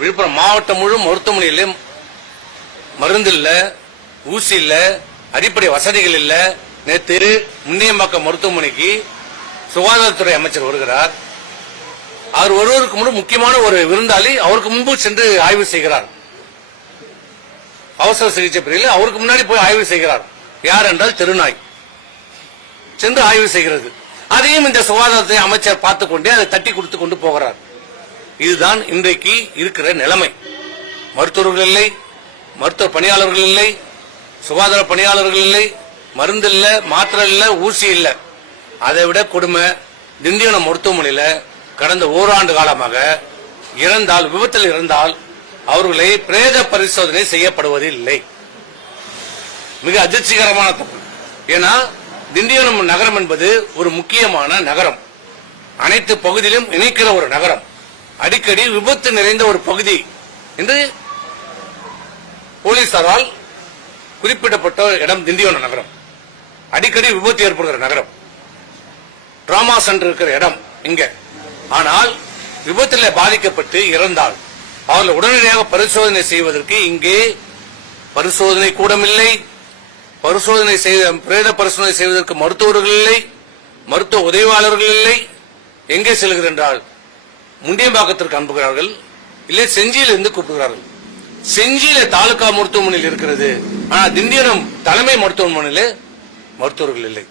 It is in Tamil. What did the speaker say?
விழுப்புரம் மாவட்டம் முழு மருத்துவமனையில மருந்து இல்ல, ஊசி இல்ல, அடிப்படை வசதிகள் இல்ல. நேற்று முண்டியம்பாக்கம் மருத்துவமனைக்கு சுகாதாரத்துறை அமைச்சர் வருகிறார். அவர் ஒருவருக்கு முன்பு முக்கியமான ஒரு விருந்தாளி அவருக்கு முன்பு சென்று ஆய்வு செய்கிறார். அவசர சிகிச்சை பிரிவில் அவருக்கு முன்னாடி போய் ஆய்வு செய்கிறார். யார் என்றால் திருநாய் சென்று ஆய்வு செய்கிறது. அதையும் இந்த சுகாதாரத்தை அமைச்சர் பார்த்துக் கொண்டே அதை தட்டி கொடுத்து கொண்டு போகிறார். இதுதான் இன்றைக்கு இருக்கிற நிலைமை. மருத்துவர்கள் இல்லை, மருத்துவ பணியாளர்கள் இல்லை, சுகாதார பணியாளர்கள் இல்லை, மருந்து இல்ல, மாத்திரை இல்ல, ஊசி இல்ல. அதை விட கொடுமை, திண்டிவனம் மருத்துவமனையில் கடந்த ஓராண்டு காலமாக இறந்தால், விபத்தில் இறந்தால் அவர்களை பிரேத பரிசோதனை செய்யப்படுவது இல்லை. மிக அதிர்ச்சிகரமான தப்பு. ஏன்னா திண்டிவனம் நகரம் என்பது ஒரு முக்கியமான நகரம், அனைத்து பகுதியிலும் இணைக்கிற ஒரு நகரம், அடிக்கடி விபத்து நிறைந்த ஒரு பகுதி என்று போலீசாரால் குறிப்பிடப்பட்ட இடம் திண்டிவனம் நகரம். அடிக்கடி விபத்து ஏற்படுகிற நகரம், டிராமா சென்டர் இருக்கிற இடம் இங்க. ஆனால் விபத்தில் பாதிக்கப்பட்டு இறந்தால் அவர்கள் உடனடியாக பரிசோதனை செய்வதற்கு இங்கே பரிசோதனை கூடம் இல்லை, பரிசோதனை பிரேத பரிசோதனை செய்வதற்கு மருத்துவர்கள் இல்லை, மருத்துவ உதவியாளர்கள் இல்லை. எங்கே செல்கிறது என்றால் முண்டியம்பாக்கத்திற்கு அனுப்புகிறார்கள், இல்லை செஞ்சியிலிருந்து கூப்பிடுகிறார்கள். செஞ்சியில தாலுகா மருத்துவமனையில் இருக்கிறது, ஆனால் திண்டிவனம் தலைமை மருத்துவமனையில் மருத்துவர்கள் இல்லை.